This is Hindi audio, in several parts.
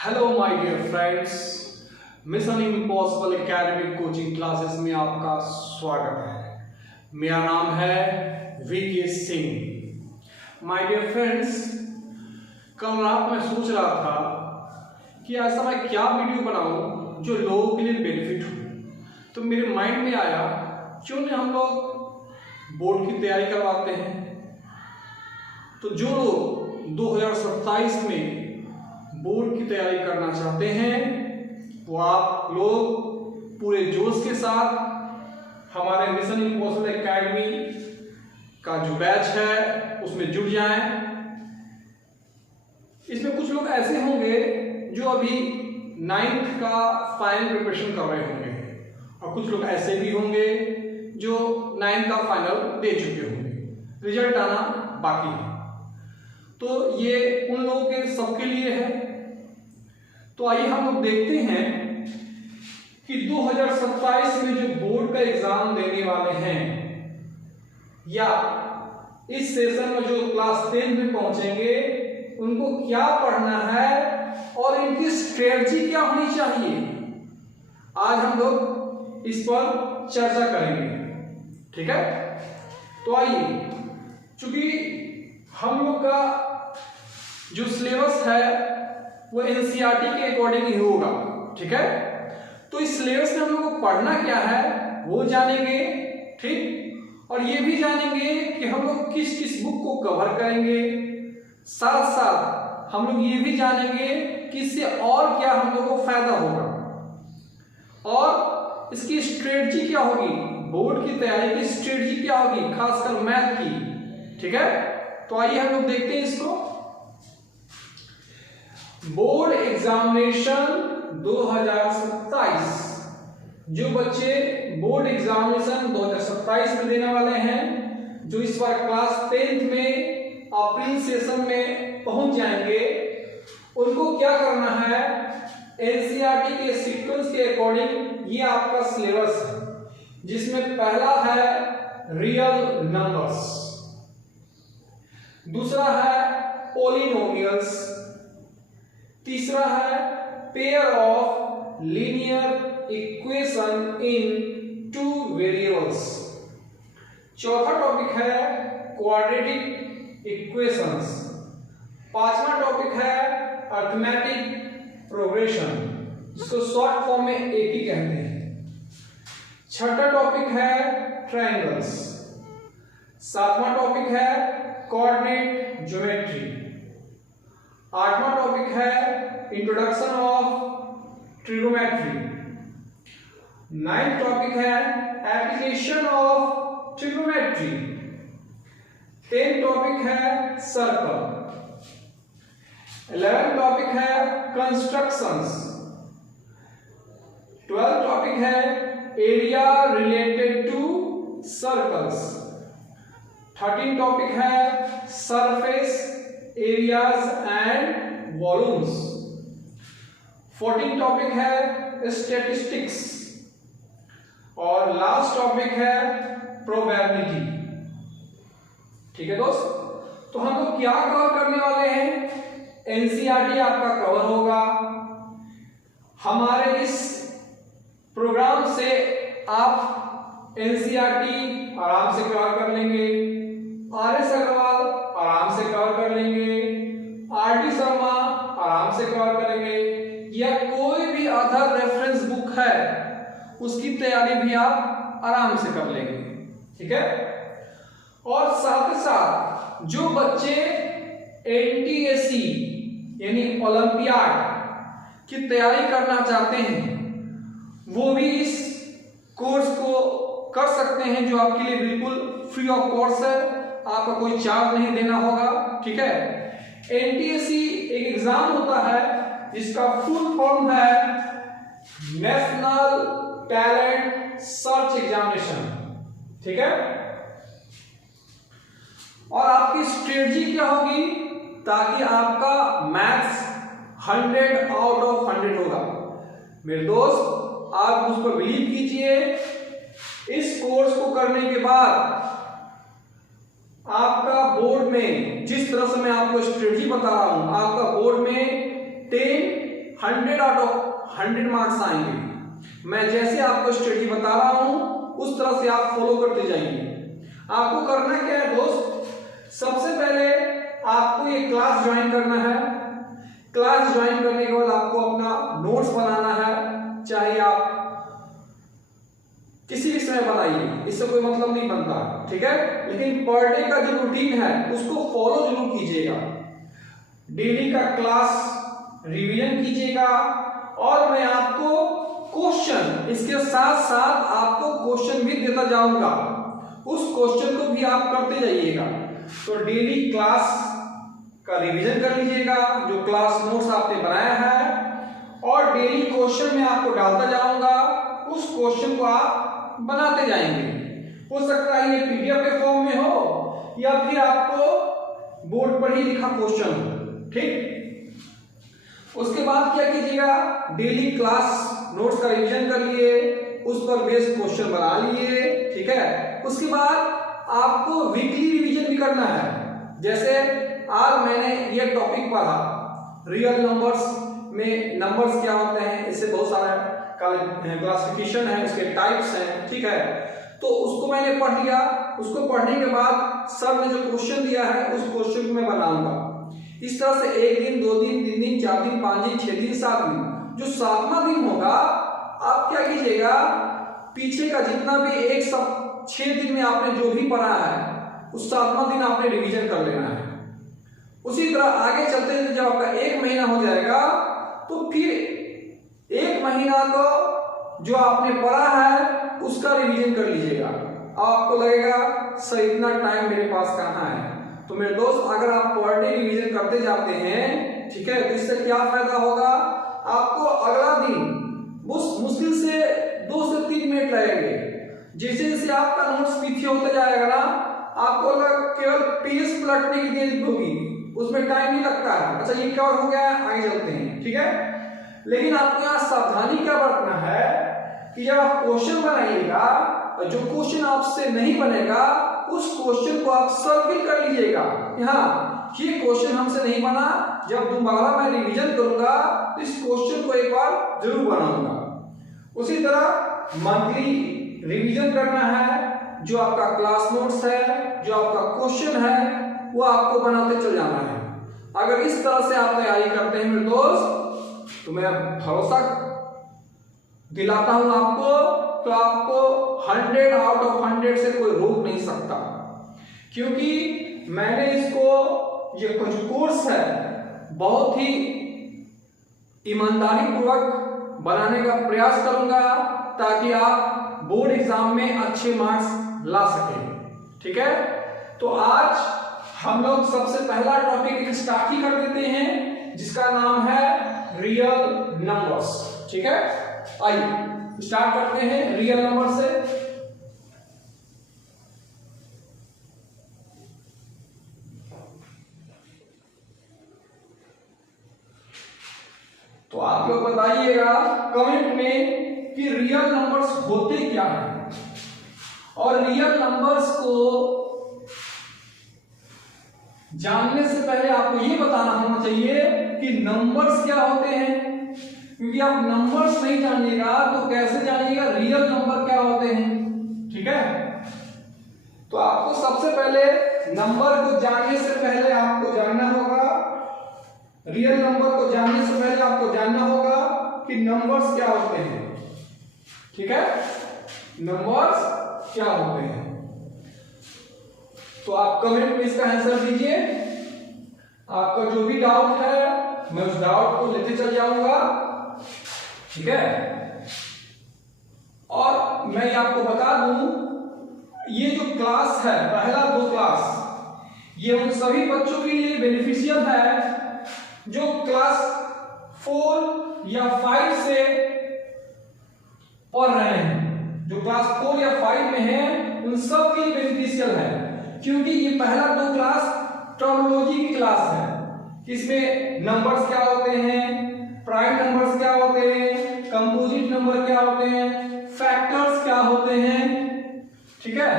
Hello my dear friends, Mission Impossible academic coaching classes में आपका स्वागत है। मेरा नाम है V K Singh. My dear friends, कल रात मैं सोच रहा था कि ऐसा मैं क्या वीडियो बनाऊं जो लोगों के लिए बेनिफिट हो। तो मेरे माइंड में आया क्यों नहीं हम लोग बोर्ड की तैयारी करवाते हैं। तो जो लोग 2027 में बोर्ड की तैयारी करना चाहते हैं वो आप लोग पूरे जोश के साथ हमारे मिशन इम्पॉसिबल एकेडमी का जो बैच है उसमें जुड़ जाएं। इसमें कुछ लोग ऐसे होंगे जो अभी 9th का फाइनल प्रिपरेशन कर रहे होंगे और कुछ लोग ऐसे भी होंगे जो 9th का फाइनल दे चुके होंगे, रिजल्ट आना बाकी है। तो ये उन लोगों के सबके लिए है। तो आइए हम लोग देखते हैं कि 2027 में जो बोर्ड का एग्जाम देने वाले हैं या इस सेशन में जो क्लास 10 में पहुंचेंगे उनको क्या पढ़ना है और इनकी स्ट्रेटजी क्या होनी चाहिए, आज हम लोग इस पर चर्चा करेंगे। ठीक है, तो आइए, चूंकि हम लोग का जो सिलेबस है वो एनसीईआरटी के अकॉर्डिंग ही होगा। ठीक है, तो इस सिलेबस में हम लोग को पढ़ना क्या है वो जानेंगे। ठीक, और ये भी जानेंगे कि हम लोग किस किस बुक को कवर करेंगे। साथ साथ हम लोग ये भी जानेंगे कि इससे और क्या हम लोग को फायदा होगा और इसकी स्ट्रेटजी क्या होगी, बोर्ड की तैयारी की स्ट्रेटजी क्या होगी, खासकर मैथ की। ठीक है, तो आइए हम लोग देखते हैं इसको। बोर्ड एग्जामिनेशन 2027, जो बच्चे बोर्ड एग्जामिनेशन 2027 में देने वाले हैं, जो इस बार क्लास 10th में अप्रैल सेशन में पहुंच जाएंगे, उनको क्या करना है, एनसीईआरटी के सीक्वेंस के अकॉर्डिंग ये आपका सिलेबस है, जिसमें पहला है रियल नंबर्स, दूसरा है पॉलिनोमियल्स, तीसरा है pair of linear equation in two variables, चौथा टॉपिक है क्वाड्रेटिक इक्वेशंस, पांचवा टॉपिक है अरिथमेटिक प्रोग्रेशन, जिसको शॉर्ट फॉर्म में एपी कहते हैं, छठा टॉपिक है ट्रायंगल्स, सातवां टॉपिक है कोऑर्डिनेट ज्योमेट्री, आठवां टॉपिक है introduction of trigonometry, ninth topic है application of trigonometry, 10th topic है सर्कल, 11th टॉपिक है कंस्ट्रक्शंस, 12th टॉपिक है area related to circles, 13th topic है surface areas and volumes, 14th topic है स्टैटिस्टिक्स और लास्ट टॉपिक है प्रोबेबिलिटी। ठीक है दोस्त, तो हम लोग क्या कवर करने वाले हैं, एनसीईआरटी आपका कवर होगा। हमारे इस प्रोग्राम से आप एनसीईआरटी आराम से कवर कर लेंगे, आरएस अग्रवाल आराम से कवर कर लेंगे, आरडी शर्मा आराम से कवर करेंगे, या कोई भी अदर रेफरेंस बुक है उसकी तैयारी भी आप आराम से कर लेंगे। ठीक है, और साथ ही साथ जो बच्चे एनटीएसी यानी ओलंपियाड की तैयारी करना चाहते हैं वो भी इस कोर्स को कर सकते हैं, जो आपके लिए बिल्कुल फ्री ऑफ कॉस्ट है, आपका कोई चार्ज नहीं देना होगा। ठीक है, एनटीएसी एक एग्जाम होता है जिसका फुल फॉर्म है नेशनल टैलेंट सर्च एग्जामिनेशन। ठीक है, और आपकी स्ट्रेटजी क्या होगी ताकि आपका मैथ्स 100 आउट ऑफ 100 होगा। मेरे दोस्त, आप मुझ पर बिलीव कीजिए, इस कोर्स को करने के बाद आपका बोर्ड में, जिस तरह से मैं आपको स्ट्रेटजी बता रहा हूं, आपका बोर्ड में 10 100 आउट ऑफ 100 मार्क्स आएंगे। मैं जैसे आपको स्टडी बता रहा हूं उस तरह से आप फॉलो करते जाइए। आपको करना क्या है दोस्त, सबसे पहले आपको ये क्लास ज्वाइन करना है। क्लास ज्वाइन करने के बाद आपको अपना नोट्स बनाना है, चाहे आप किसी भी समय बनाइए, इससे कोई मतलब नहीं बनता, ठीक है। लेकिन पर डे का जो रूटीन है उसको फॉलो जरूर कीजिएगा। डेली का क्लास रिवीजन कीजिएगा और मैं आपको क्वेश्चन इसके साथ साथ आपको क्वेश्चन भी देता जाऊंगा, उस क्वेश्चन को भी आप करते जाइएगा। तो डेली क्लास का रिवीजन कर लीजिएगा, जो क्लास नोट्स आपने बनाया है, और डेली क्वेश्चन में आपको डालता जाऊंगा, उस क्वेश्चन को आप बनाते जाएंगे। हो सकता है ये पीडीएफ के फॉर्म में हो या फिर आपको बोर्ड पर ही लिखा क्वेश्चन हो, ठीक। उसके बाद क्या कीजिएगा, डेली क्लास नोट्स का रिवीजन कर लिए, उस पर बेस्ड क्वेश्चन बना लिए, ठीक है। उसके बाद आपको वीकली रिवीजन भी करना है। जैसे आज मैंने ये टॉपिक पढ़ा, रियल नंबर्स में नंबर्स क्या होते हैं, इससे बहुत सारा क्लासिफिकेशन है, उसके टाइप्स हैं, ठीक है। तो उसको मैंने पढ़ लिया, उसको पढ़ने के बाद सर ने जो क्वेश्चन दिया है उस क्वेश्चन को मैं बनाऊंगा। इस तरह से 1 दिन 2 दिन 3 दिन 4 दिन 5 दिन 6 दिन 7 दिन, जो 7वां दिन होगा आप क्या कीजिएगा, पीछे का जितना भी 6 दिन में आपने जो भी पढ़ा है उस 7वां दिन आपने रिवीजन कर लेना है। उसी तरह आगे चलते चलते जब आपका 1 महीना हो जाएगा तो फिर 1 महीना को जो आपने पढ़ा है उसका रिवीजन कर लीजिएगा। आपको लगेगा सर इतना टाइम मेरे पास कहाँ है। तो मेरे दोस्त, अगर आप पर डे रिवीजन करते जाते हैं, ठीक है, तो इससे क्या फायदा होगा, आपको अगला दिन मुश्किल से 2 से 3 मिनट लगेंगे। जैसे जैसे आपका नोट्स पीछे होते जाएगा ना, आपको केवल पेज पलटने की देरी होगी, उसमें टाइम नहीं लगता है। अच्छा ये क्या हो गया, आगे चलते हैं, ठीक है। लेकिन आपको यहाँ सावधानी क्या बरतना है कि जब आप क्वेश्चन बनाइएगा, जो क्वेश्चन आपसे नहीं बनेगा उस क्वेश्चन को आप सर्किल कर लीजिएगा। हाँ, ये क्वेश्चन हमसे नहीं बना, जब दोबारा मैं रिवीजन करूंगा तो इस क्वेश्चन को एक बार जरूर बनाऊंगा। उसी तरह मंथली रिवीजन करना है, जो आपका क्लास नोट्स है, जो आपका क्वेश्चन है, वो आपको बनाते चल जाना है। अगर इस तरह से आप तैयारी करते हैं मेरे दोस्त, तो मैं भरोसा दिलाता हूं आपको, तो आपको 100 आउट ऑफ 100 से कोई रोक नहीं सकता। क्योंकि मैंने इसको, ये कुछ कोर्स है, बहुत ही ईमानदारी पूर्वक बनाने का प्रयास करूंगा ताकि आप बोर्ड एग्जाम में अच्छे मार्क्स ला सकें, ठीक है। तो आज हम लोग सबसे पहला टॉपिक स्टार्ट ही कर देते हैं, जिसका नाम है रियल नंबर्स, ठीक है। आइए स्टार्ट करते हैं रियल नंबर से। तो आप लोग बताइएगा कमेंट में कि रियल नंबर्स होते क्या हैं, और रियल नंबर्स को जानने से पहले आपको ये बताना होना चाहिए कि नंबर्स क्या होते हैं। क्योंकि आप नंबर्स नहीं जानिएगा तो कैसे जानिएगा रियल नंबर क्या होते हैं, ठीक है। तो आपको सबसे पहले नंबर को जानने से पहले आपको जानना होगा, रियल नंबर को जानने से पहले आपको जानना होगा कि नंबर्स क्या होते हैं, ठीक है। नंबर्स क्या होते हैं, तो आप कमेंट में इसका आंसर दीजिए। आपका जो भी डाउट है मैं उस डाउट को लेते चल जाऊंगा, ठीक है। और मैं आपको बता दूं, ये जो क्लास है, पहला 2 क्लास, ये उन सभी बच्चों के लिए बेनिफिशियल है जो क्लास 4 या 5 से पढ़ रहे हैं। जो क्लास 4 या 5 में है उन सब के लिए बेनिफिशियल है, क्योंकि ये पहला 2 क्लास टर्मिनोलॉजी की क्लास है। इसमें नंबर्स क्या होते हैं, प्राइम नंबर्स क्या होते हैं, कंपोजिट नंबर क्या होते हैं, फैक्टर्स क्या होते हैं, ठीक है,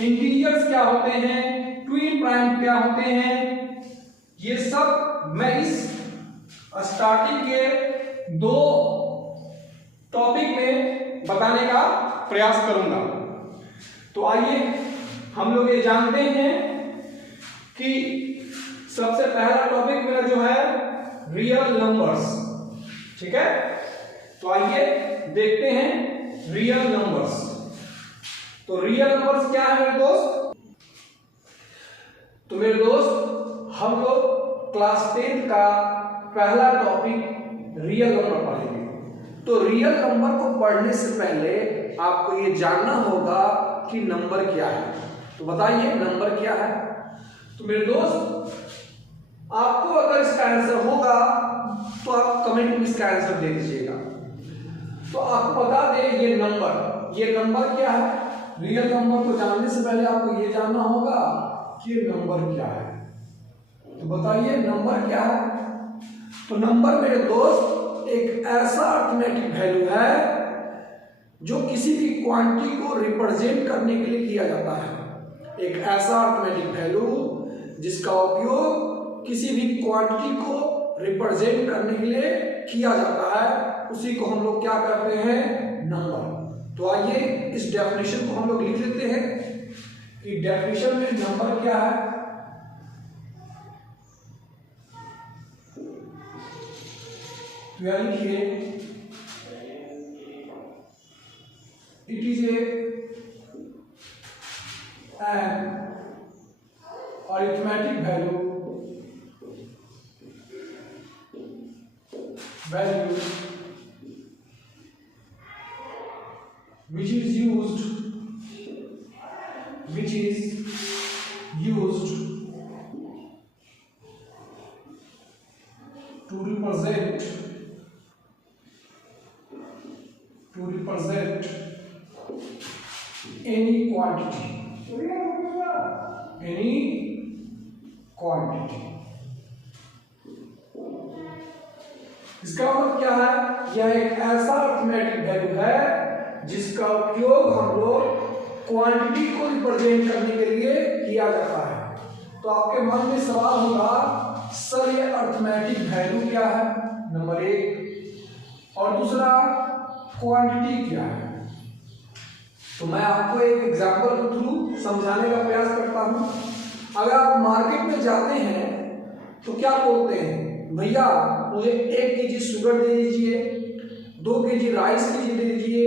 इंटीजर्स क्या होते हैं, ट्विन प्राइम क्या होते हैं, ये सब मैं इस स्टार्टिंग के दो टॉपिक में बताने का प्रयास करूंगा। तो आइए हम लोग ये जानते हैं कि सबसे पहला टॉपिक मेरा जो है रियल नंबर्स, ठीक है। तो आइए देखते हैं रियल नंबर्स। तो रियल नंबर्स क्या है मेरे दोस्त? तो मेरे दोस्त हम लोग क्लास 10 का पहला टॉपिक रियल नंबर पढ़ेंगे। तो रियल नंबर को पढ़ने से पहले आपको ये जानना होगा कि नंबर क्या है। तो बताइए नंबर क्या है। तो मेरे दोस्त आपको अगर इसका आंसर होगा तो आप कमेंट में इसका आंसर दे दीजिएगा। तो आपको बता दें ये नंबर क्या है। रियल नंबर को जानने से पहले आपको ये जानना होगा कि ये नंबर क्या है। तो बताइए नंबर क्या है। तो नंबर मेरे दोस्त एक ऐसा अर्थमेटिक वैल्यू है जो किसी भी क्वांटिटी को रिप्रेजेंट करने के लिए किया जाता है। एक ऐसा अर्थमेटिक वैल्यू जिसका उपयोग किसी भी क्वांटिटी को रिप्रेजेंट करने के लिए किया जाता है, उसी को हम लोग क्या कहते हैं? नंबर। तो आइए इस डेफिनेशन को हम लोग लिख लेते हैं कि डेफिनेशन में नंबर क्या है। तो यह लिखिए, it is an arithmetic value which is used to represent any quantity इसका मतलब क्या है? यह एक ऐसा अरिथमेटिक वैल्यू है जिसका उपयोग हम लोग क्वांटिटी को रिप्रेजेंट करने के लिए किया जाता है। तो आपके मन में सवाल होगा, सर ये अरिथमेटिक वैल्यू क्या है? नंबर एक, और दूसरा क्वांटिटी क्या है? तो मैं आपको एक एग्जांपल के थ्रू समझाने का प्रयास करता हूं। अगर आप मार्केट में जाते हैं तो क्या बोलते हैं? भैया मुझे 1 kg शुगर दे दीजिए, 2 kg राइस दे दीजिए,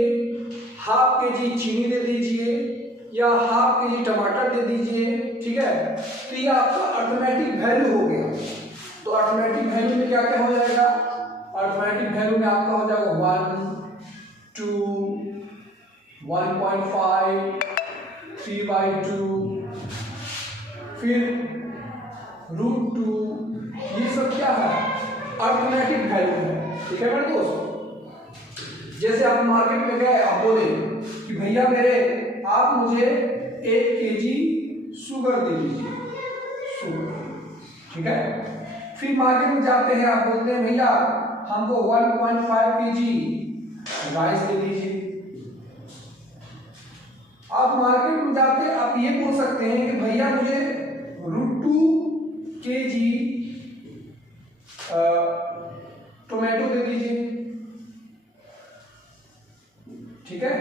½ kg चीनी दे दीजिए, या ½ kg टमाटर दे दीजिए, ठीक है। तो ये आपका अरिथमेटिक वैल्यू हो गया। तो अरिथमेटिक वैल्यू में क्या क्या हो जाएगा? अरिथमेटिक वैल्यू में आपका हो जाएगा 1, 2, 1.5, 3/2, फिर √2। ये सब क्या है? अरिथमेटिक वैल्यू है, ठीक है मेरे दोस्त। जैसे आप मार्केट में गए, आप बोले कि भैया आप मुझे 1 kg शुगर दे दीजिए, ठीक है। फिर मार्केट में जाते हैं, आप बोलते हैं भैया हमको 1.5 kg राइस दे दीजिए। आप मार्केट में जाते आप ये बोल सकते हैं कि भैया मुझे √2 kg टोमेटो दे दीजिए, ठीक है।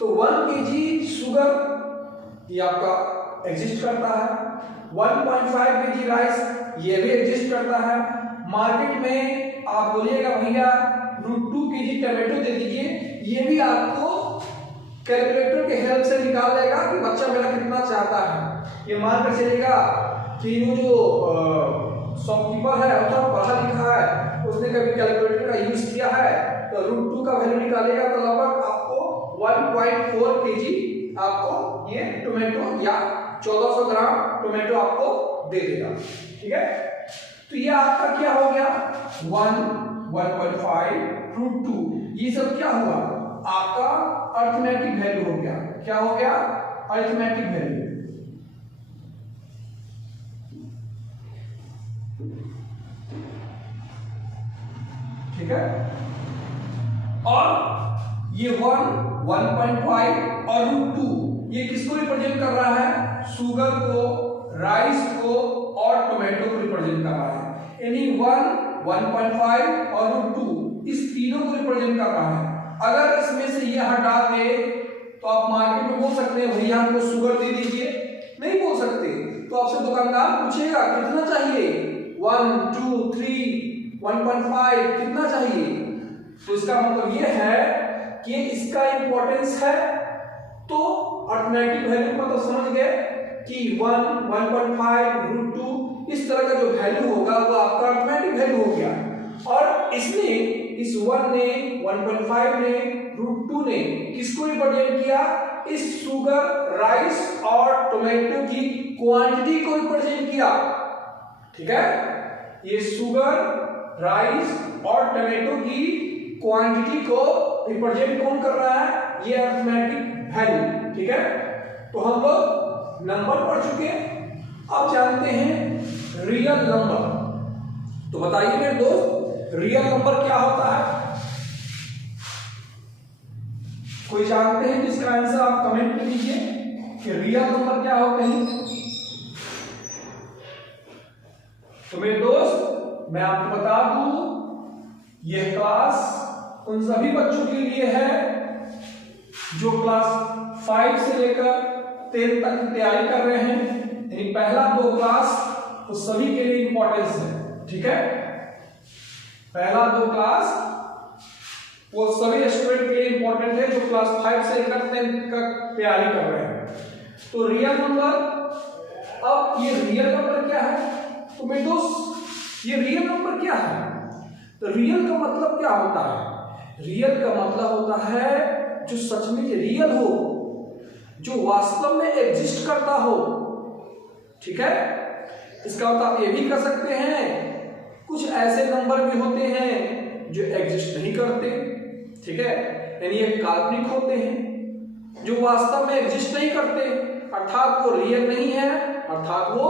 तो 1 kg शुगर ये आपका एग्जिस्ट करता है, 1.5 kg राइस ये भी एग्जिस्ट करता है। मार्केट में आप बोलिएगा भैया √2 kg टोमेटो दे दीजिए, ये भी आपको कैलकुलेटर के हेल्प से निकाल लेगा कि बच्चा मेरा कितना चाहता है। ये मान कर चलेगा कि वो जो शॉपकीपर है उतना पढ़ा लिखा है, उसने कभी कैलकुलेटर का यूज किया है, तो √2 का वैल्यू निकालेगा तो लगभग आपको 1.4 kg आपको ये टोमेटो या 1400 ग्राम टोमेटो आपको दे देगा, ठीक है। तो ये आपका क्या हो गया? 1, 1.5, √2, ये सब क्या हुआ? आपका अरिथमेटिक वैल्यू हो गया। क्या हो गया? Arithmetic value. ठीक है। और ये 1, 1.5 और √2 ये किसको रिप्रेजेंट कर रहा है? शुगर को, राइस को और टोमेटो को रिप्रेजेंट कर रहा है। यानी 1, 1.5 और √2 इस तीनों को रिप्रेजेंट कर रहा है। अगर इसमें से ये हटा दे तो आप मार्केट में बोल सकते हैं भैया हमको शुगर दे दीजिए, नहीं बोल सकते। तो आपसे दुकानदार पूछेगा कितना चाहिए, 1, 2, 3, 1.5 कितना चाहिए। तो इसका मतलब ये है कि इसका इंपॉर्टेंस है। तो अर्थमेटिक वैल्यू को तो समझ गए कि 1, 1.5, √2 इस तरह का जो वैल्यू होगा वो आपका अर्थमेटिक वैल्यू हो गया। और इसने इस 1 ने, 1.5 ने, √2 ने किसको रिप्रेजेंट किया, इस शुगर, राइस और टोमेटो की क्वांटिटी को रिप्रेजेंट किया। ठीक है, ये शुगर, राइस और टोमेटो की क्वांटिटी को रिप्रेजेंट कौन कर रहा है, ये अर्थमेटिक वैल्यू। ठीक है, तो हम लोग नंबर पढ़ चुके, अब जानते हैं रियल नंबर। तो बताइए मेरे दोस्त, रियल नंबर क्या होता है? कोई जानते हैं? जिसका आंसर आप कमेंट में कीजिए कि रियल नंबर क्या होते हैं। तो मेरे दोस्त मैं आपको बता दूं, यह क्लास उन सभी बच्चों के लिए है जो क्लास 5 से लेकर 10 तक की तैयारी कर रहे हैं। यानी पहला 2 क्लास वो सभी के लिए इंपॉर्टेंस है। ठीक है, पहला 2 क्लास वो सभी स्टूडेंट के लिए इंपॉर्टेंट है जो क्लास 5 से लेकर 10 तक तैयारी कर रहे हैं। तो रियल नंबर, अब ये रियल नंबर क्या है? तो मेरे दोस्त ये रियल नंबर क्या है? तो रियल का मतलब क्या होता है? रियल का मतलब होता है जो सच में रियल हो, जो वास्तव में एग्जिस्ट करता हो। ठीक है, इसका मतलब आप ये भी कर सकते हैं, कुछ ऐसे नंबर भी होते हैं जो एग्जिस्ट नहीं करते। ठीक है, यानी ये काल्पनिक होते हैं जो वास्तव में एग्जिस्ट नहीं करते, अर्थात वो रियल नहीं है, अर्थात वो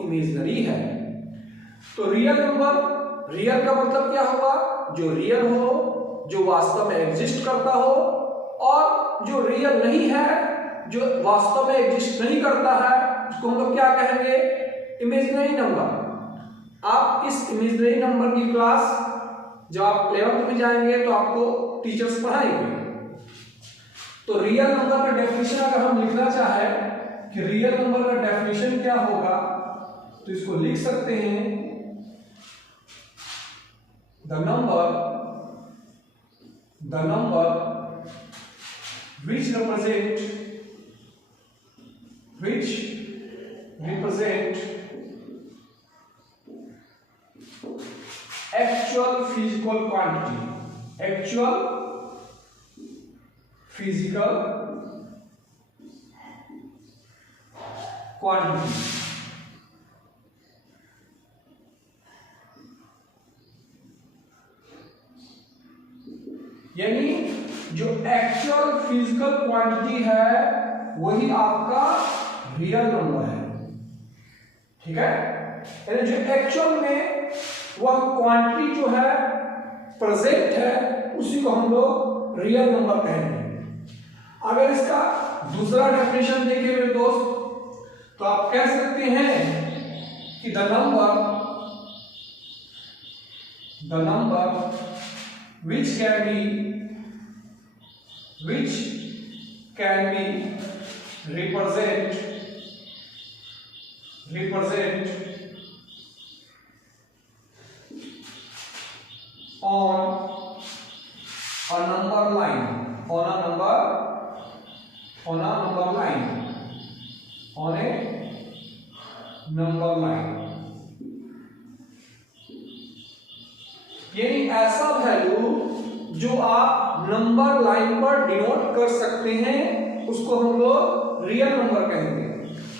इमेजिनरी है। तो रियल नंबर, रियल का मतलब क्या हुआ? जो रियल हो, जो वास्तव में एग्जिस्ट करता हो, और जो रियल नहीं है, जो वास्तव में एग्जिस्ट नहीं करता है, उसको हम लोग क्या कहेंगे? Imaginary number. आप इस इमेजिनरी नंबर की क्लास जब आप 11th में जाएंगे तो आपको टीचर्स पढ़ाएंगे। तो रियल नंबर का डेफिनेशन अगर हम लिखना चाहे कि रियल नंबर का डेफिनेशन क्या होगा, तो इसको लिख सकते हैं, the number which represent actual physical quantity, actual physical quantity। यानी जो एक्चुअल फिजिकल क्वांटिटी है वही आपका रियल नंबर है। ठीक है, यानी जो एक्चुअल में वह क्वांटिटी जो है प्रेजेंट है उसी को हम लोग रियल नंबर कहेंगे। अगर इसका दूसरा डेफिनेशन देखें मेरे दोस्त, तो आप कह सकते हैं कि the number which can be represent on a number line, on a number line। यानी ऐसा वैल्यू जो आप नंबर लाइन पर डिनोट कर सकते हैं उसको हम लोग रियल नंबर कहेंगे।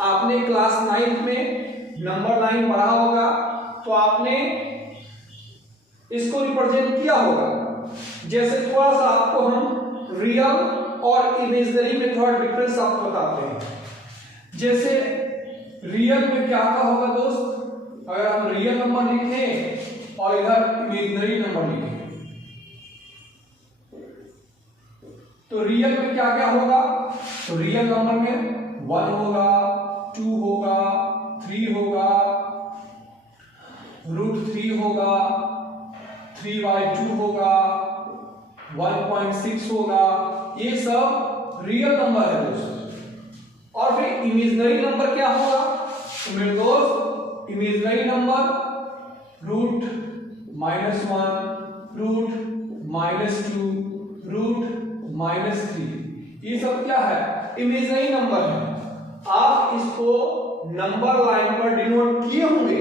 आपने क्लास 9 में नंबर लाइन पढ़ा होगा, तो आपने इसको रिप्रेजेंट किया होगा। जैसे थोड़ा सा आपको हम रियल और इमेजिनरी में थोड़ा डिफरेंस आपको बताते हैं। जैसे रियल में क्या का होगा दोस्त, अगर हम रियल नंबर लिखें और इधर इमेजिनरी नंबर लिखें, तो रियल में क्या क्या होगा? तो रियल नंबर में 1 होगा, 2 होगा, 3 होगा, √3 होगा, 3/2 होगा, 1.6 होगा, ये सब रियल नंबर है दोस्तों। और फिर इमेजिनरी नंबर क्या होगा? तो मेरे दोस्त इमेजिनरी नंबर √-1, √-2, √-3, ये सब क्या है? इमेजिनरी नंबर है। आप इसको नंबर लाइन पर डिनोट किए होंगे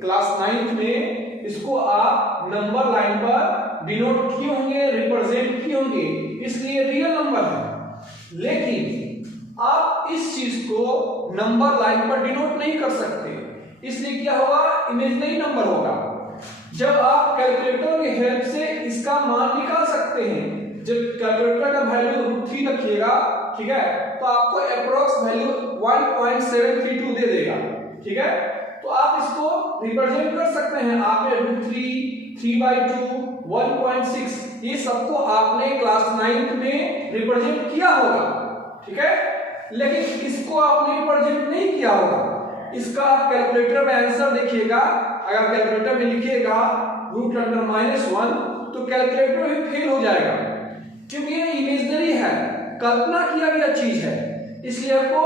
क्लास 9th में, इसको आप नंबर लाइन पर डिनोट किए होंगे, रिप्रेजेंट किए होंगे, इसलिए रियल नंबर है। लेकिन आप इस चीज को नंबर लाइन पर डिनोट नहीं कर सकते, इसलिए क्या होगा? इमेजिनरी नंबर होगा। जब आप कैलकुलेटर की हेल्प से इसका मान निकाल सकते हैं, जब कैलकुलेटर का वैल्यू √3 रखिएगा, ठीक है, तो आपको अप्रोक्स वैल्यू 1.732 दे देगा, ठीक है। तो आप इसको रिप्रेजेंट कर सकते हैं। आपने √3, 3/2, 1.6 ये सबको आपने क्लास 9th में रिप्रेजेंट किया होगा, ठीक है। लेकिन इसको आपने रिप्रेजेंट नहीं किया होगा। इसका आप कैलकुलेटर में आंसर देखिएगा, अगर कैलकुलेटर में लिखिएगा √1 तो कैलकुलेटर ही फेल हो जाएगा, क्योंकि ये इमेजिनरी है, कल्पना किया गया चीज है, इसलिए आपको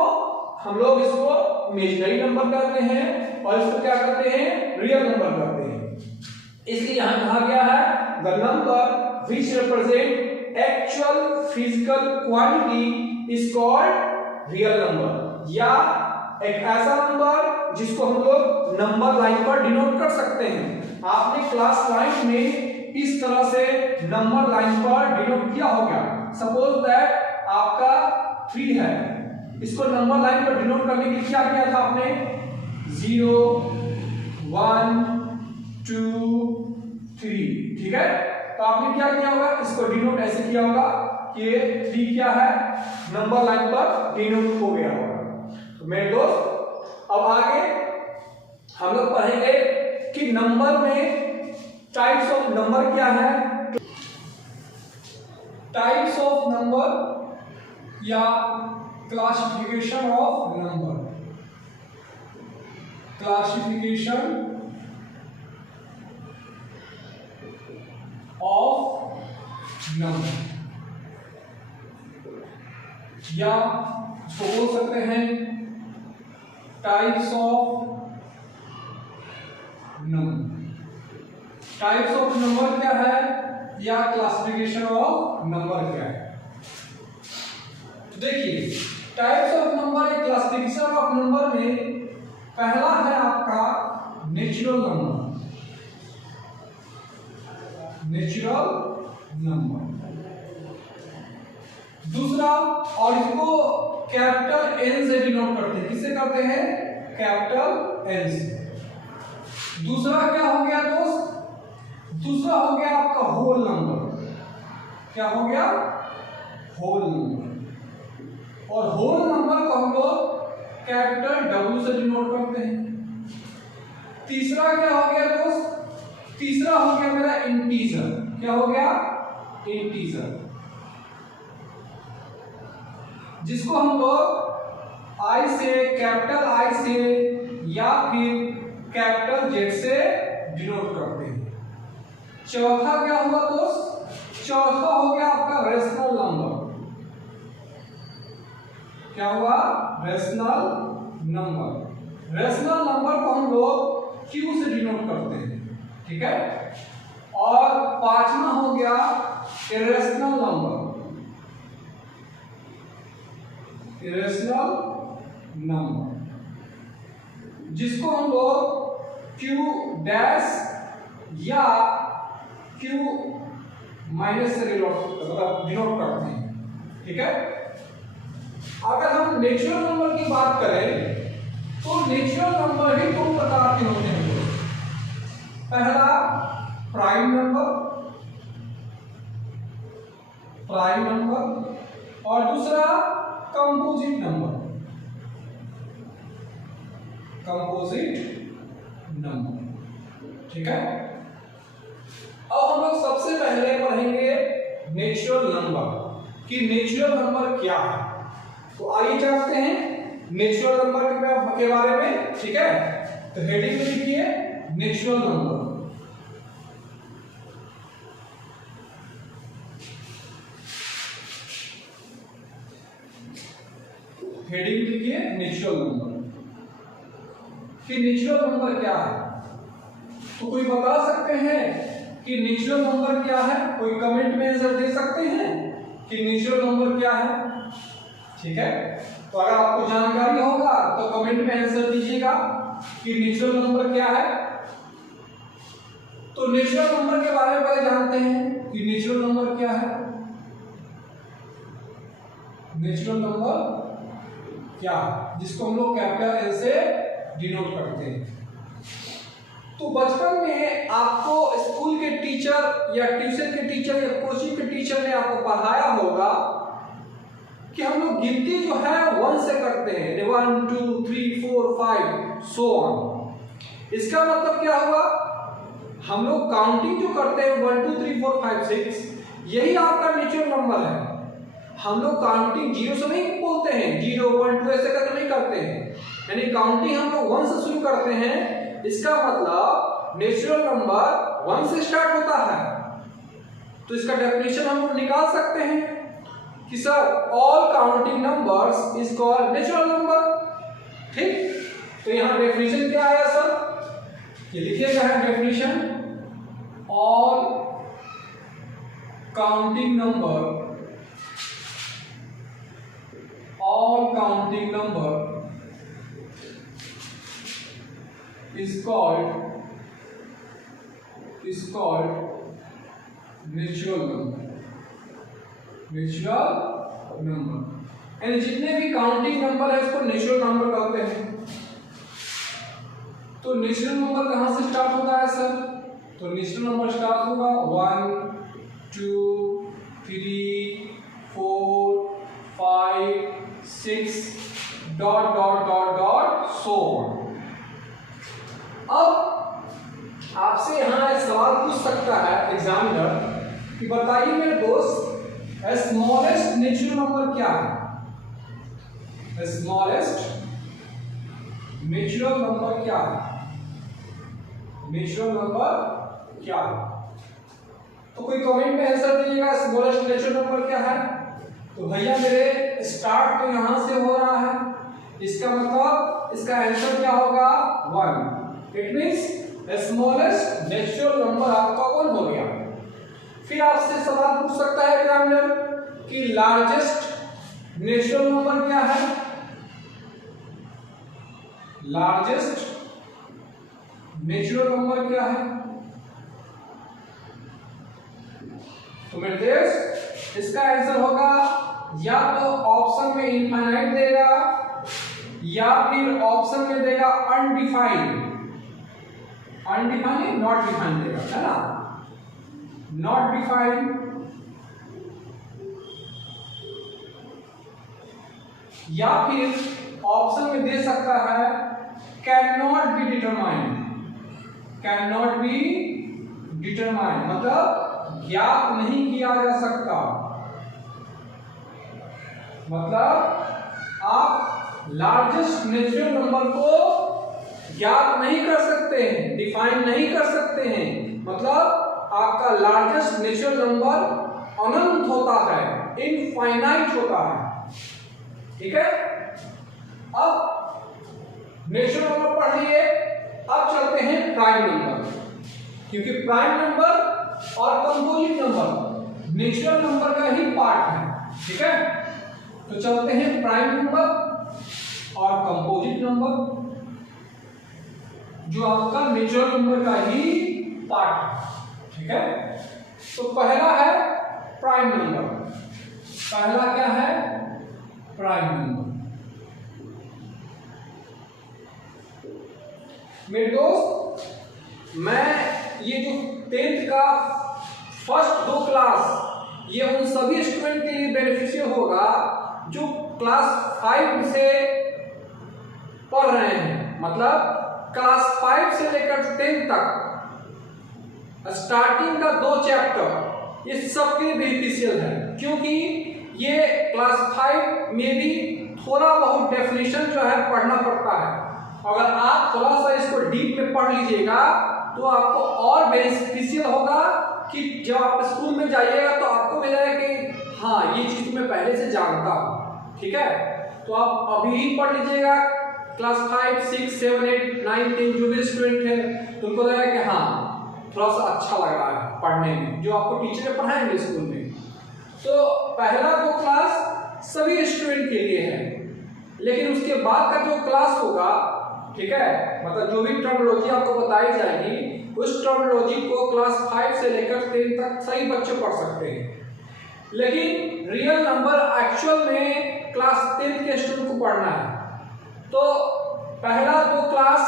हम लोग इसको इमेजिनरी नंबर कहते हैं और इसको क्या करते हैं? रियल नंबर कहते हैं। इसलिए यहां कहा गया है the number which represent actual physical quantity is called real number, या एक ऐसा नंबर जिसको हम लोग नंबर लाइन पर डिनोट कर सकते हैं। आपने क्लास 9 में इस तरह से नंबर लाइन पर डिनोट किया होगा। सपोज दैट आपका 3 है, इसको नंबर लाइन पर डिनोट करने के लिए क्या किया था आपने? 0, 1, 2, 3, ठीक है। तो आपने क्या किया होगा? इसको डिनोट ऐसे किया होगा कि 3 क्या है? नंबर लाइन पर डिनोट हो गया होगा। तो मेरे दोस्त अब आगे हम लोग पढ़ेंगे कि नंबर में टाइप्स ऑफ नंबर क्या है। टाइप्स ऑफ नंबर या classification of number, classification of number, या उसको बोल सकते हैं types of number. Types of number क्या है या क्लासिफिकेशन ऑफ नंबर क्या है? देखिए, टाइप्स ऑफ नंबर या क्लासिफिकेशन ऑफ नंबर में पहला है आपका नेचुरल नंबर। नेचुरल नंबर दूसरा, और इसको कैपिटल एन से डिनोट करते हैं। किससे करते हैं? कैपिटल एन से। दूसरा क्या हो गया दोस्त? दूसरा हो गया आपका होल नंबर। क्या हो गया? Whole number. और होल नंबर को हम लोग कैपिटल डब्ल्यू से डिनोट करते हैं। तीसरा क्या हो गया दोस्त? तीसरा हो गया मेरा इंटीजर। क्या हो गया? इंटीजर, जिसको हम लोग आई से, कैपिटल आई से या फिर कैपिटल जेड से डिनोट करते हैं। चौथा क्या हुआ दोस्त? चौथा हो गया आपका रेशनल नंबर। क्या हुआ? Rational number. रेशनल नंबर को हम लोग क्यू से डिनोट करते हैं, ठीक है। और पांचवा हो गया इरेशनल नंबर। इरेशनल नंबर, जिसको हम लोग क्यू डैश या क्यू माइनस से डिनोट करते हैं, ठीक है। अगर हम नेचुरल नंबर की बात करें तो नेचुरल नंबर ही दो प्रकार के होते हैं। पहला प्राइम नंबर, प्राइम नंबर, और दूसरा कंपोजिट नंबर, कंपोजिट नंबर, ठीक है। अब हम लोग सबसे पहले पढ़ेंगे नेचुरल नंबर कि नेचुरल नंबर क्या है। तो आइए जानते हैं नेचुरल नंबर के बारे में, ठीक है। तो हेडिंग में लिखिए नेचुरल नंबर। हेडिंग लिखिए नेचुरल नंबर। कि नेचुरल नंबर क्या है? तो कोई बता सकते हैं कि नेचुरल नंबर क्या है? कोई कमेंट में आंसर दे सकते हैं कि नेचुरल नंबर क्या है? ठीक है, तो अगर आपको जानकारी होगा तो कमेंट में आंसर दीजिएगा कि नेचुरल नंबर क्या है। तो नेचुरल नंबर के बारे में पहले जानते हैं कि नेचुरल नंबर क्या है। नेचुरल नंबर क्या है, जिसको हम लोग कैपिटल एल से डिनोट करते हैं। तो बचपन में आपको स्कूल के टीचर या ट्यूशन के टीचर या कोचिंग के टीचर ने आपको पढ़ाया होगा कि हम लोग गिनती जो है 1 से करते हैं, 1 2 3 4 5 सो ऑन। इसका मतलब क्या हुआ? हम लोग काउंटिंग जो करते हैं 1 2 3 4 5 6, यही आपका नेचुरल नंबर है। हम लोग काउंटिंग 0 से नहीं बोलते हैं, 0 1 2 ऐसे करके नहीं करते हैं, यानी काउंटिंग हम लोग 1 से शुरू करते हैं। इसका मतलब नेचुरल नंबर 1 से स्टार्ट होता है। तो इसका डेफिनेशन हम लोग निकाल सकते हैं कि sir all counting numbers is called natural number. ठीक, तो यहां डेफिनेशन क्या आया सर? ये लिखिएगा है definition, all counting number, all counting number is called natural number। Natural number यानी जितने भी काउंटिंग नंबर है इसको नेचुरल नंबर कहते हैं। तो नेचुरल नंबर कहां से स्टार्ट होता है सर? तो नेचुरल नंबर स्टार्ट होगा 1 2 3 4 5 6 dot dot dot dot so on. अब आपसे यहां एक सवाल पूछ सकता है एग्जामिनर कि बताइए मेरे दोस्त, स्मॉलेस्ट नेचुरल नंबर क्या है? स्मॉलेस्ट नेचुरल नंबर क्या है? नेचुरल नंबर क्या है? तो कोई कमेंट में आंसर दीजिएगा स्मॉलेस्ट नेचुरल नंबर क्या है। तो भैया मेरे स्टार्ट तो यहां से हो रहा है, इसका मतलब इसका आंसर क्या होगा? 1। It means smallest natural number आपका 1 हो गया। फिर आपसे सवाल पूछ सकता है एग्जामिनर कि लार्जेस्ट नेचुरल नंबर क्या है? लार्जेस्ट नेचुरल नंबर क्या है? तो मेरे देश इसका आंसर होगा या तो ऑप्शन में इनफाइनाइट देगा या फिर ऑप्शन में देगा अनडिफाइंड। अनडिफाइंड नॉट डिफाइंड देगा, है ना? नॉट डिफाइंड या फिर ऑप्शन में दे सकता है can not be determined. Can not be determined मतलब ज्ञात नहीं किया जा सकता। मतलब आप लार्जेस्ट नेचुरल नंबर को ज्ञात नहीं कर सकते हैं, डिफाइन नहीं कर सकते हैं। मतलब आपका लार्जेस्ट नेचुरल नंबर अनंत होता है, इनफाइनाइट होता है। ठीक है, अब नेचुरल नंबर पढ़ लिए। अब चलते हैं प्राइम नंबर, क्योंकि प्राइम नंबर और कंपोजिट नंबर नेचुरल नंबर का ही पार्ट है। ठीक है, तो चलते हैं प्राइम नंबर और कंपोजिट नंबर जो आपका नेचुरल नंबर का ही पार्ट है। ठीक है, तो पहला है प्राइम नंबर। पहला क्या है? Prime number. मेरे दोस्त, मैं ये जो 10th का फर्स्ट 2 क्लास ये उन सभी स्टूडेंट के लिए बेनिफिशियल होगा जो क्लास 5 से पढ़ रहे हैं। मतलब क्लास 5 से लेकर 10 तक स्टार्टिंग का 2 चैप्टर ये सबके बेनिफिशियल है, क्योंकि ये क्लास 5 में भी थोड़ा बहुत डेफिनेशन जो है पढ़ना पड़ता है। अगर आप थोड़ा सा इसको डीप में पढ़ लीजिएगा तो आपको और बेनिफिशियल होगा कि जब आप स्कूल में जाइएगा तो आपको मिलेगा कि हाँ ये चीज मैं पहले से जानता हूँ। ठीक है, तो आप अभी ही पढ़ लीजिएगा क्लास 5, 6, 7, 8, 9, 10 जो भी स्टूडेंट है तो उनको लगेगा कि हाँ थोड़ा सा अच्छा लग रहा है पढ़ने में, जो आपको टीचर पढ़ाएंगे स्कूल में। तो पहला 2 क्लास सभी स्टूडेंट के लिए है, लेकिन उसके बाद का जो क्लास होगा, ठीक है, मतलब जो भी टर्मिनोलॉजी आपको बताई जाएगी उस टर्मिनोलॉजी को क्लास 5 से लेकर 10 तक सही बच्चे पढ़ सकते हैं, लेकिन रियल नंबर एक्चुअल में क्लास 10 के स्टूडेंट को पढ़ना है। तो पहला 2 क्लास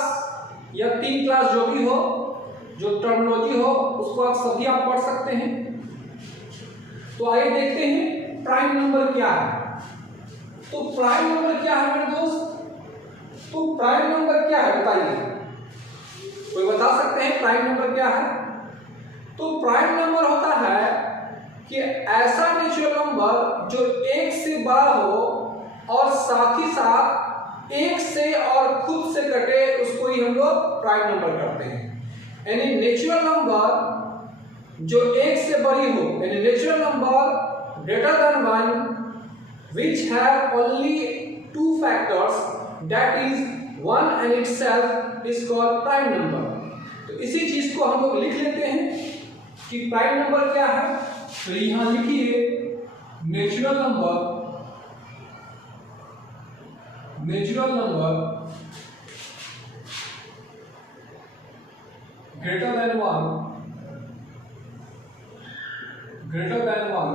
या 3 क्लास जो भी हो, जो टर्मिनोलॉजी हो उसको आप सभी आप पढ़ सकते हैं। तो आइए देखते हैं प्राइम नंबर क्या है। तो प्राइम नंबर क्या है मेरे दोस्त? तो प्राइम नंबर क्या है बताइए, कोई बता सकते हैं प्राइम नंबर क्या है? तो प्राइम नंबर होता है कि ऐसा नेचुरल नंबर जो 1 से बड़ा हो और साथ ही साथ 1 से और खुद से कटे, उसको ही हम लोग प्राइम नंबर करते हैं। यानी नेचुरल नंबर जो 1 से बड़ी हो, यानी natural number greater than 1 which have only 2 factors, that is 1 and itself is called prime number। तो इसी चीज को हम लोग लिख लेते हैं कि प्राइम नंबर क्या है। तो यहां लिखिए natural number greater than 1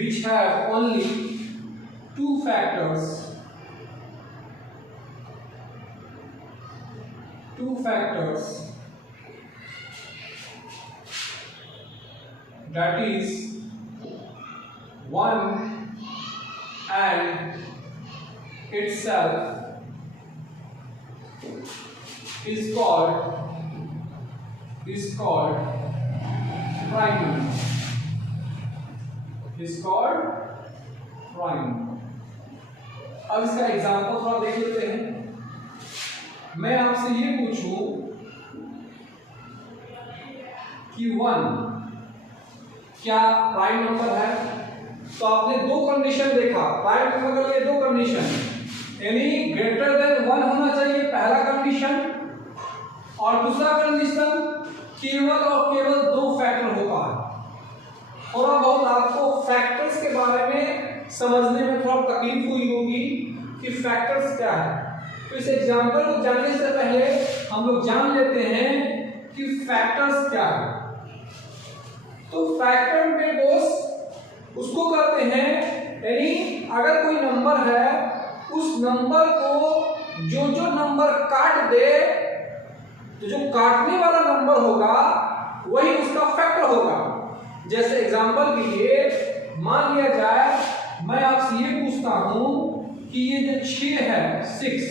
which have only 2 factors, that is 1 and itself is called prime number, अब इसका एग्जांपल थोड़ा देख लेते हैं। मैं आपसे ये पूछूं कि 1 क्या प्राइम नंबर है? तो आपने 2 कंडीशन देखा, प्राइम नंबर के लिए 2 कंडीशन, यानी ग्रेटर देन 1 होना चाहिए पहला कंडीशन, और दूसरा कंडीशन केवल और केवल 2 फैक्टर होता है। थोड़ा बहुत आपको फैक्टर्स के बारे में समझने में थोड़ा तकलीफ हुई होगी कि फैक्टर्स क्या है। तो इस एग्जांपल को जानने से पहले हम लोग जान लेते हैं कि फैक्टर्स क्या है। तो फैक्टर में दोस्त उसको कहते हैं, यानी अगर कोई नंबर है उस नंबर को जो नंबर काट दे, तो जो काटने वाला नंबर होगा वही उसका फैक्टर होगा। जैसे एग्जांपल के लिए मान लिया जाए मैं आपसे ये पूछता हूं कि ये जो 6 है 6,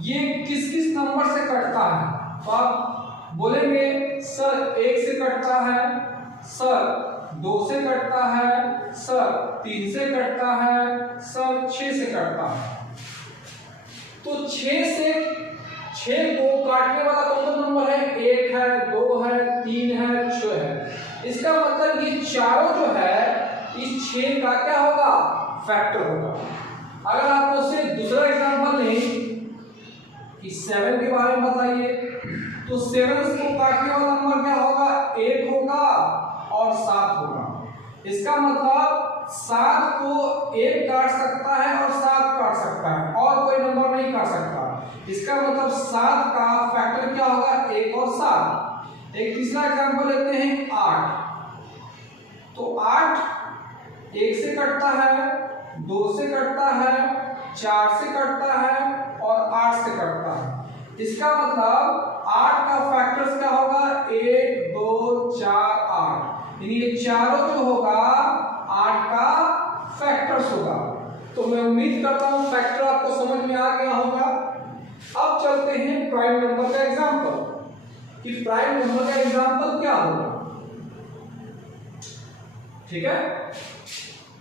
ये किस किस नंबर से कटता है? तो आप बोलेंगे सर 1 से कटता है, सर 2 से कटता है, सर 3 से कटता है, सर 6 से कटता है। तो 6 को काटने वाला कौन सा नंबर है? 1 है, 2 है, 3 है, 6 है। इसका मतलब ये चारों जो है इस 6 का क्या होगा? फैक्टर होगा। अगर आप उससे दूसरा एग्जांपल लें कि 7 के बारे में बताइए, तो 7 को काटने वाला नंबर क्या होगा? 1 होगा और 7 होगा। इसका मतलब 7 को 1 काट सकता है और 7 काट सकता है, और कोई नंबर नहीं काट सकता। इसका मतलब 7 का फैक्टर क्या होगा? 1 और 7। एक तीसरा एग्जांपल लेते हैं 8। तो 8 1 से कटता है, 2 से कटता है, 4 से कटता है और 8 से कटता है। इसका मतलब 8 का फैक्टर्स क्या होगा? 1 2 4 8, यानी ये चारों जो होगा 8 का फैक्टर्स होगा। तो मैं उम्मीद करता हूं फैक्टर आपको समझ में आ गया होगा। अब चलते हैं प्राइम नंबर का एग्जांपल, कि प्राइम नंबर का एग्जांपल क्या होगा। ठीक है।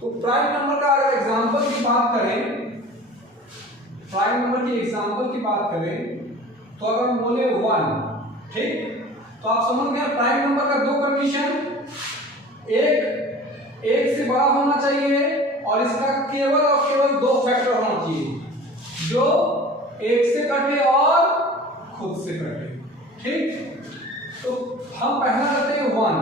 तो प्राइम नंबर का अगर एग्जांपल की बात करें, प्राइम नंबर की एग्जांपल की बात करें तो अगर हम बोले 1, ठीक, तो आप समझ गए प्राइम नंबर का दो कंडीशन, एक से बड़ा होना चाहिए और इसका केवल और केवल दो फैक्टर होना चाहिए, जो एक से कटे और खुद से कटे, ठीक। तो हम पहला लेते हैं 1,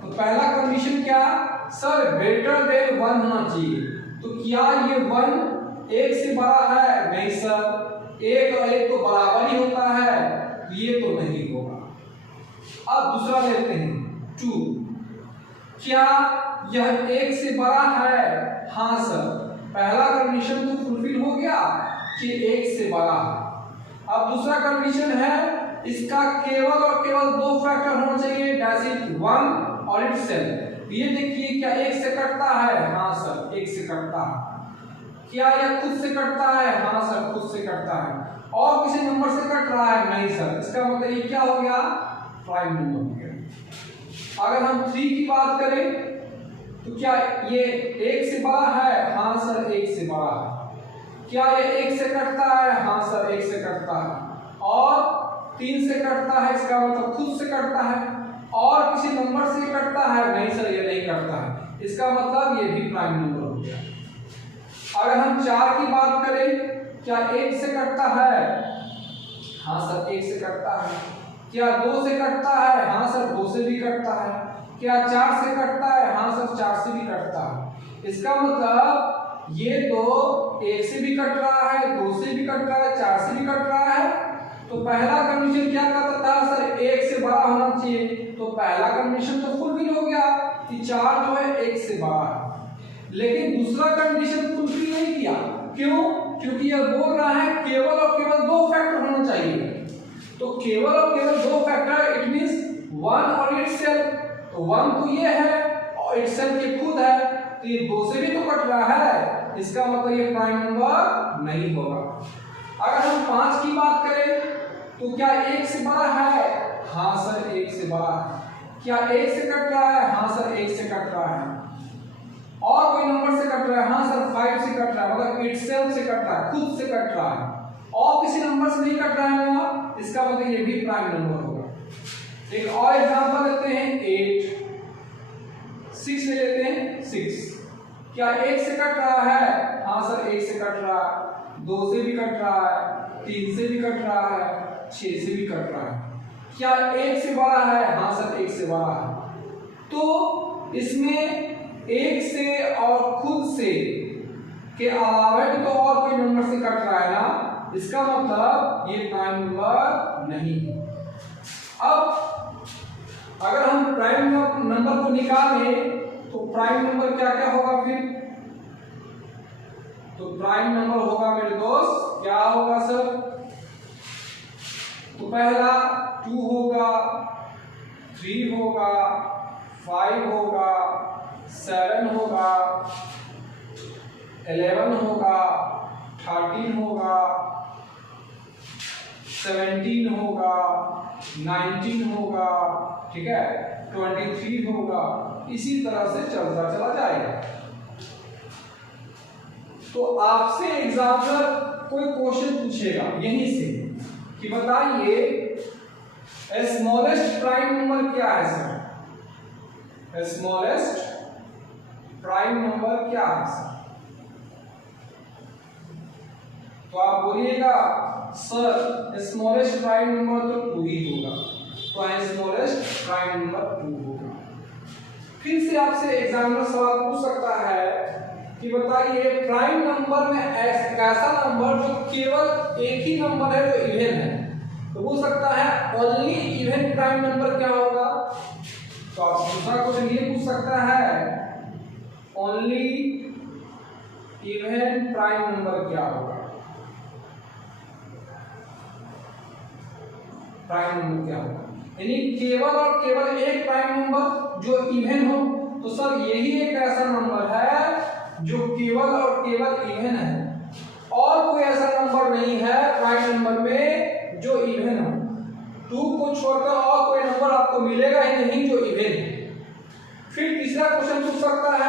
तो पहला कंडीशन क्या, सर ग्रेटर देन 1 होना चाहिए। तो क्या ये 1 एक से बड़ा है? नहीं सर, एक और एक तो बराबर ही होता है, ये तो नहीं होगा। अब दूसरा लेते हैं 2, क्या यह एक से बड़ा है? हाँ सर, पहला कंडीशन तो फुलफिल हो गया कि एक से बड़ा है। अब दूसरा कंडीशन है इसका केवल और केवल दो फैक्टर होना चाहिए, दैट इज 1 और इटसेल्फ। ये देखिए क्या एक से कटता है? हाँ सर, एक से कटता है। क्या यह खुद से कटता है? हाँ सर, खुद से कटता है। और किसी नंबर से कट रहा है? नहीं सर। इसका मतलब ये क्या हो गया? प्राइम नंबर हो गया। अगर हम 3 की बात करें तो क्या ये एक से बड़ा है? हाँ सर, एक से बड़ा है। क्या ये एक से कटता है? हाँ सर, एक से कटता है। और 3 से कटता है, इसका मतलब खुद से कटता है। और किसी नंबर से कटता है? नहीं सर, ये नहीं कटता है। इसका मतलब ये भी प्राइम नंबर हो गया। अगर हम 4 की बात करें, क्या 1 से कटता है? हाँ सर, 1 से कटता है। क्या 2 से कटता है? हाँ सर, 2 से भी कटता है। क्या 4 से कटता है? हाँ सर, 4 से भी कटता है। इसका मतलब ये तो 1 से भी कट रहा है, 2 से भी कट रहा है, 4 से भी कट रहा है। तो पहला कंडीशन क्या कहता था सर? 1 से बड़ा होना चाहिए। तो पहला कंडीशन तो फुलफिल हो गया कि 4 जो है 1 से बड़ा है। लेकिन दूसरा कंडीशन फुलफिल नहीं किया। क्यों? क्योंकि यह बोल रहा है केवल और केवल दो फैक्टर होना चाहिए। तो केवल और केवल दो फैक्टर, इट मींस 1 और इटसेल्फ। तो 1 तो ये है और इटसेल्फ ये खुद है, तो ये 2 से भी तो कट रहा है। इसका मतलब ये प्राइम नंबर नहीं होगा। अगर हम 5 की बात करें तो क्या 1 से बड़ा है? हाँ सर, 1 से बड़ा है। क्या 1 से कट रहा है? हाँ सर, 1 से कट रहा है। और कोई नंबर से कट रहा है? हाँ सर, 5 से कट रहा है, मतलब इटसेल्फ से कट रहा है, खुद से कट रहा है। और किसी नंबर से नहीं कट रहा है ना, इसका मतलब ये भी प्राइम नंबर होगा। एक और एग्जांपल लेते हैं 8, 6 ले लेते हैं 6। क्या 1 से कट रहा है? हाँ सर, 1 से कट रहा है, 2 से भी कट रहा है, 3 से भी कट रहा है, 6 से भी कट रहा है। क्या 1 से बड़ा है? हाँ सर, 1 से बड़ा है। तो इसमें 1 से और खुद से के अलावा भी तो और कोई नंबर से कट रहा है ना, इसका मतलब ये प्राइम नंबर नहीं है। अब अगर हम प्राइम नंबर को निकालें तो प्राइम नंबर क्या क्या होगा फिर? तो प्राइम नंबर होगा मेरे दोस्त, क्या होगा सर? तो पहला 2 होगा, 3 होगा, 5 होगा, 7 होगा, 11 होगा, 13 होगा, 17 होगा, 19 होगा, ठीक है, 23 होगा। इसी तरह से चलता चला जाएगा। तो आपसे एग्जामिनर कोई क्वेश्चन पूछेगा यहीं से कि बताइए स्मॉलेस्ट प्राइम नंबर क्या है सर? स्मॉलेस्ट प्राइम नंबर क्या है सर? तो आप बोलिएगा सर स्मॉलेस्ट प्राइम नंबर तो 2 ही होगा। तो स्मॉलेस्ट प्राइम नंबर 2 होगा। फिर से आपसे एग्जामिनर सवाल पूछ सकता है कि बताइए प्राइम नंबर में ऐसा नंबर जो केवल एक ही नंबर है जो इवन है, तो पूछ सकता है ओनली इवन प्राइम नंबर क्या होगा? तो आप दूसरा क्वेश्चन ये पूछ सकता है ओनली इवन प्राइम नंबर क्या होगा? प्राइम नंबर क्या होगा? यानी केवल और केवल एक प्राइम नंबर जो इवन हो। तो सर यही एक ऐसा नंबर है जो केवल और केवल इवन है, और कोई ऐसा नंबर नहीं है प्राइम नंबर में जो इवन हो। 2 को छोड़कर और कोई नंबर आपको मिलेगा ही नहीं जो इवन है। फिर तीसरा तीसरा क्वेश्चन पूछ सकता है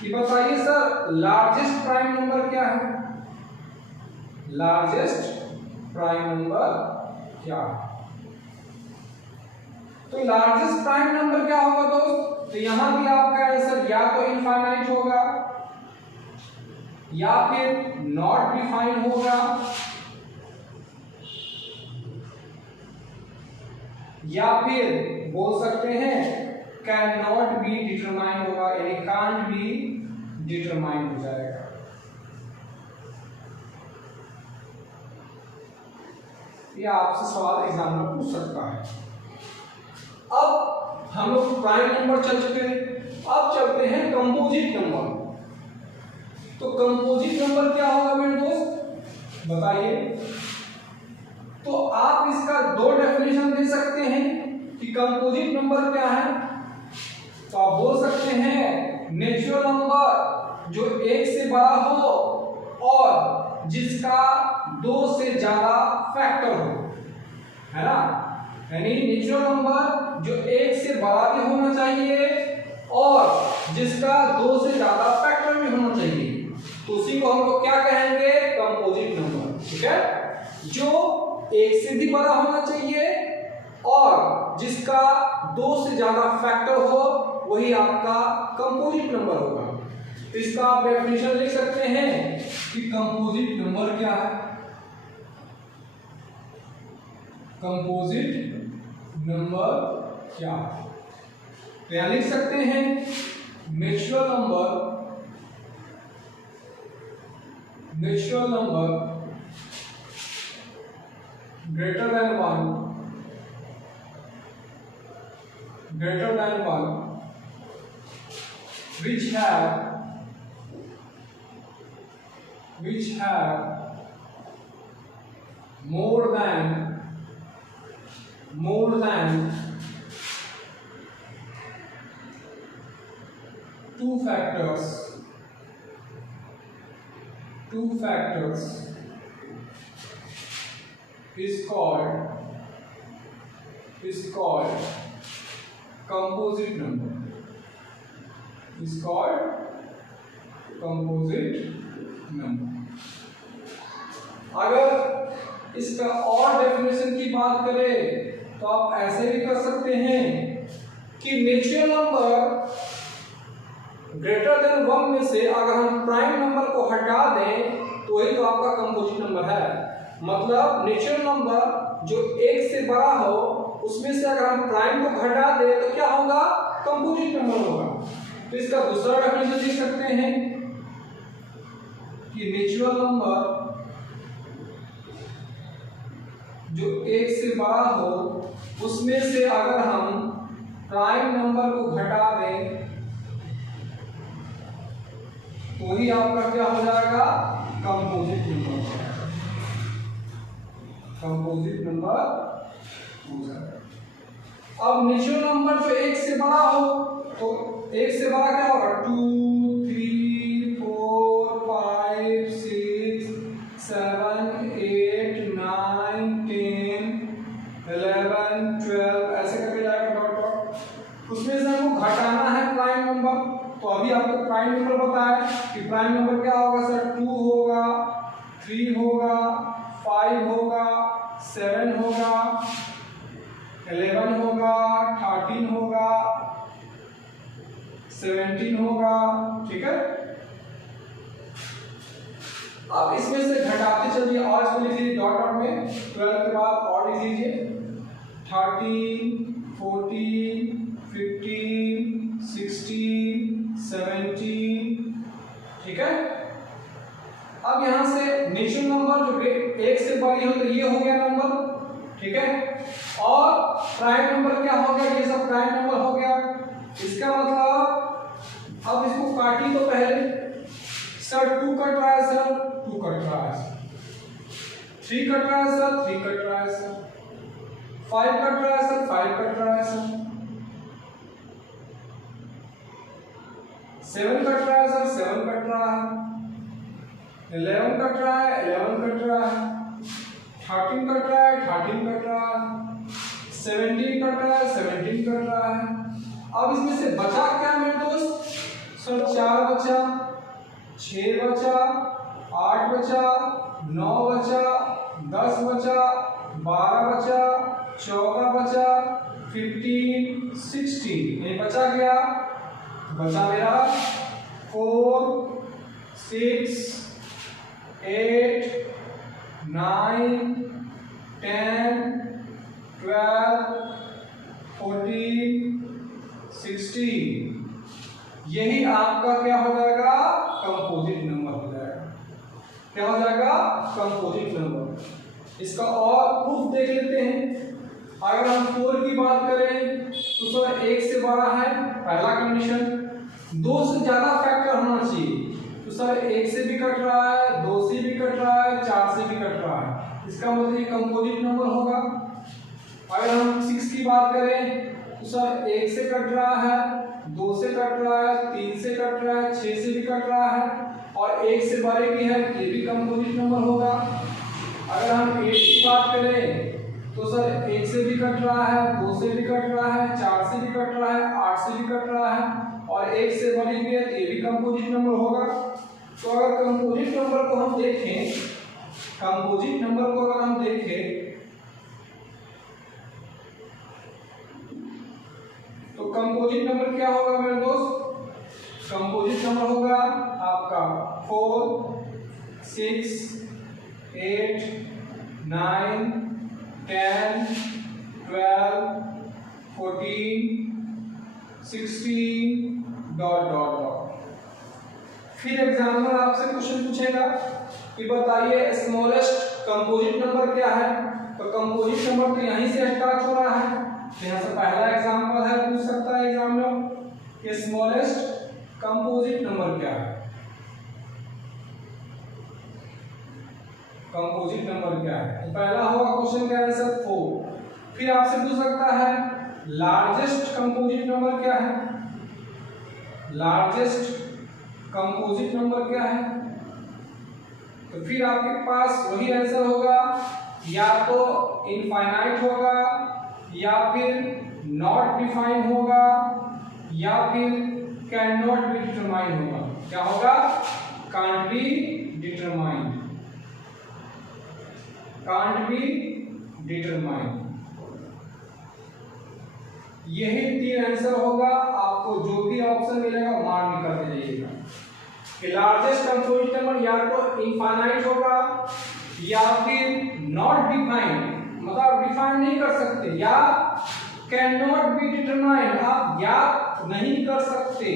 कि बताइए सर लार्जेस्ट प्राइम नंबर क्या है, लार्जेस्ट प्राइम नंबर क्या है। तो लार्जेस्ट प्राइम नंबर क्या होगा दोस्त, तो यहां भी आपका आंसर या तो इनफाइनाइट होगा या फिर नॉट डिफाइंड होगा या फिर बोल सकते हैं कैन नॉट बी डिटरमाइन होगा, यानी कांट बी डिटरमाइन हो जाएगा। यह आपसे सवाल एग्जाम में पूछ सकता है। अब हम लोग प्राइम नंबर चल चुके हैं, अब चलते हैं कंपोजिट नंबर। तो कंपोजिट नंबर क्या होगा मेरे दोस्त बताइए। तो आप इसका दो डेफिनेशन दे सकते हैं कि कंपोजिट नंबर क्या है। तो आप बोल सकते हैं नेचुरल नंबर जो एक से बड़ा हो और जिसका दो से ज्यादा फैक्टर हो, है ना, यानी नेचुरल नंबर जो एक से बड़ा भी होना चाहिए और जिसका दो से ज्यादा फैक्टर भी होना चाहिए, तो उसी को हम लोग क्या कहेंगे, कंपोजिट नंबर। ठीक है, जो एक से भी बड़ा होना चाहिए और जिसका दो से ज्यादा फैक्टर हो, वही आपका कंपोजिट नंबर होगा। तो इसका आप डेफिनेशन लिख सकते हैं कि कंपोजिट नंबर क्या है। कंपोजिट नंबर क्या है, तो यहां लिख सकते हैं natural number greater than 1 which have more than two factors is called composite number. अगर इसका और डेफिनेशन की बात करें तो आप ऐसे भी कर सकते हैं कि नेचुरल नंबर ग्रेटर देन 1 में से अगर हम प्राइम नंबर को हटा दें तो वही तो आपका कंपोजिट नंबर है। मतलब नेचुरल नंबर जो एक से बड़ा हो उसमें से अगर हम प्राइम को घटा दें तो क्या होगा, कंपोजिट नंबर होगा। तो इसका दूसरा डेफिनेशन लिख सकते हैं कि नेचुरल नंबर जो एक से बड़ा हो उसमें से अगर हम प्राइम नंबर को घटा दें तो ही आपका क्या हो जाएगा, कंपोजिट नंबर हो जाएगा। अब नेचुरल नंबर जो एक से बड़ा हो तो एक से बड़ा क्या होगा, 2 3 4 5 6 7 8 9 10 11 12 ऐसे करके जाएगा डॉट डॉट। उसमें से हमको घटाना है प्राइम नंबर, तो अभी आपको प्राइम नंबर बताया कि प्राइम नंबर क्या होगा सर, 2 होगा, 3 होगा, 5 होगा, 7 होगा, 11 होगा, 13 होगा, 17 होगा। ठीक है, अब इसमें से घटाते चलिए और इसको लिख लीजिए डॉट डॉट में, 12 के बाद और लिख लीजिए 13 14 15 16 17। ठीक है, अब यहां से नेचुरल नंबर जो एक से बड़ी हो तो ये हो गया नंबर। ठीक है, और प्राइम नंबर क्या हो गया, ये सब प्राइम नंबर हो गया। इसका मतलब अब इसको काटिए तो पहले सर 2 कट रहा है सर, 2 कट रहा है, 3 कट रहा है सर, 3 कट रहा है सर, 5 कट रहा है सर, 5 कट रहा है सर, 7 कट रहा है सर, 7 कट रहा है, 11 कट रहा है, 11 कट रहा है, 13 कट रहा है, 13 कट रहा है, 17 कट रहा है, 17 कट रहा है। अब इसमें से बचा क्या मेरे दोस्त, सर 4 बचा, 6 बचा, 8 बचा, 9 बचा, 10 बचा, 12 बचा, 14 बचा, 15, 16। ये बचा गया, बचा मेरा 4, 6, 8, 9, 10, 12, 14, 16। यही आपका क्या हो जाएगा, कंपोजिट नंबर हो जाएगा। क्या हो जाएगा, कंपोजिट नंबर। इसका और प्रूफ देख लेते हैं। अगर हम 4 की बात करें तो सर 1 से बड़ा है, पहला कंडीशन। 2 से ज्यादा फैक्टर होना चाहिए, तो सर 1 से भी कट रहा है, 2 से भी कट रहा है, 4 से भी कट रहा है, इसका मतलब ये कंपोजिट नंबर होगा। अगर हम 6 की बात करें तो सर 1 से कट रहा है, 2 से कट रहा है, 3 से कट रहा है, 6 से भी कट रहा है और 1 से बड़े भी है, ये भी कंपोजिट नंबर होगा। अगर हम 8 की बात करें तो सर 1 से भी कट रहा है, 2 से भी कट रहा है, 4 से भी कट रहा है, 8 से भी कट रहा है और 1 से बड़ी भी है, ये भी कंपोजिट नंबर होगा। तो अगर कंपोजिट नंबर को हम देखें, कंपोजिट नंबर को अगर हम देखें तो कंपोजिट नंबर क्या होगा मेरे दोस्त, कंपोजिट नंबर होगा आपका 4, 6, 8, 9, 10, 12, 14, 16 डॉट डॉट डॉट। फिर एग्जाम्पल आपसे क्वेश्चन पूछेगा कि बताइए स्मॉलेस्ट कंपोजिट नंबर क्या है। तो कंपोजिट नंबर तो यहीं से स्टार्ट हो रहा है, यहाँ से पहला एग्जाम्पल है, पूछ सकता है एग्जाम में कि स्मॉलेस्ट कंपोजिट नंबर क्या है। कंपोजिट नंबर क्या है, तो पहला होगा क्वेश्चन का आंसर 4। फिर आपसे पूछ सकता है लार्जेस्ट कंपोजिट नंबर क्या है, लार्जेस्ट कंपोजिट नंबर क्या है। तो फिर आपके पास वही आंसर होगा, या तो इनफाइनाइट होगा, या फिर नॉट डिफाइन होगा, या फिर कैन नॉट बी डिटरमाइन होगा। क्या होगा, can't be determine, can't be determine. यही 3 आंसर होगा। आपको जो भी ऑप्शन मिलेगा मार्क करते जाइएगा कि लार्जेस्ट कंपोजिट नंबर या तो इनफाइनाइट होगा, या फिर नॉट डिफाइन, मतलब डिफाइन नहीं कर सकते, या कैन नॉट बी डिटरमाइन, आप ज्ञात नहीं कर सकते,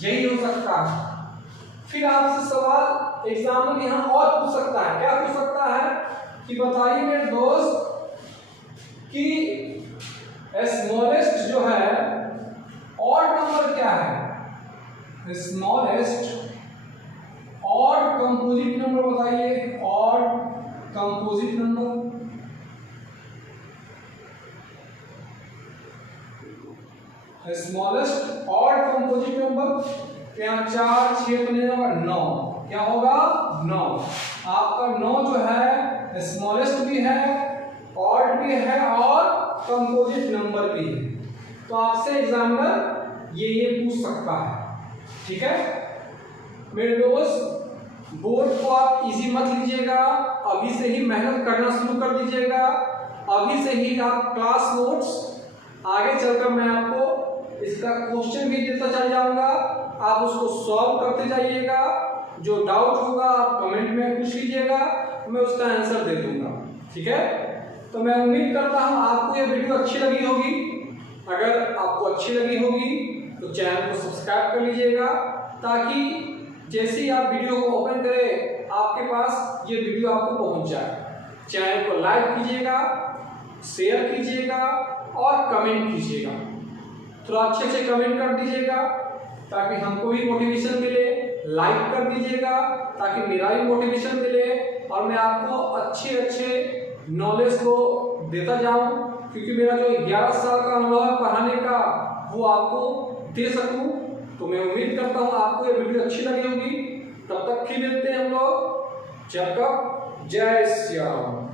यही हो सकता है। फिर आपसे सवाल एग्जाम में यहाँ और पूछ सकता है, क्या पूछ सकता है कि बताइए मेरे दोस्त कि स्मॉलेस्ट जो है ऑड नंबर क्या है, स्मॉलेस्ट ऑड कंपोजिट नंबर बताइए, odd composite number. Smallest odd composite number यहाँ 4, 6 तो नहीं होगा, 9। क्या होगा, 9। आपका 9 जो है स्मॉलेस्ट भी है, ऑड भी है और कंपोजिट नंबर भी है। तो आपसे एग्जामिनर ये पूछ सकता है। ठीक है मेरे दोस्त, बोर्ड को आप इजी मत लीजिएगा, अभी से ही मेहनत करना शुरू कर दीजिएगा। अभी से ही आप क्लास नोट्स, आगे चलकर मैं आपको इसका क्वेश्चन भी देता चल जाऊंगा, आप उसको सॉल्व करते जाइएगा। जो डाउट होगा आप कमेंट में पूछ लीजिएगा, मैं उसका आंसर दे दूंगा। ठीक है, तो मैं उम्मीद करता हूँ आपको ये वीडियो अच्छी लगी होगी। अगर आपको अच्छी लगी होगी तो चैनल को सब्सक्राइब कर लीजिएगा, ताकि जैसे ही आप वीडियो को ओपन करें आपके पास ये वीडियो आपको पहुंच जाए। चैनल को लाइक कीजिएगा, शेयर कीजिएगा और कमेंट कीजिएगा। थोड़ा अच्छे कमेंट कर दीजिएगा ताकि हमको भी मोटिवेशन मिले। लाइक कर दीजिएगा ताकि मेरा भी मोटिवेशन मिले और मैं आपको अच्छे नॉलेज को देता जाऊं, क्योंकि मेरा जो 11 साल का अनुभव है पढ़ाने का वो आपको दे सकूं। तो मैं उम्मीद करता हूं आपको ये वीडियो अच्छी लगी होगी। तब तक फिर मिलते हैं हम लोग, जब तक जय श्री राम।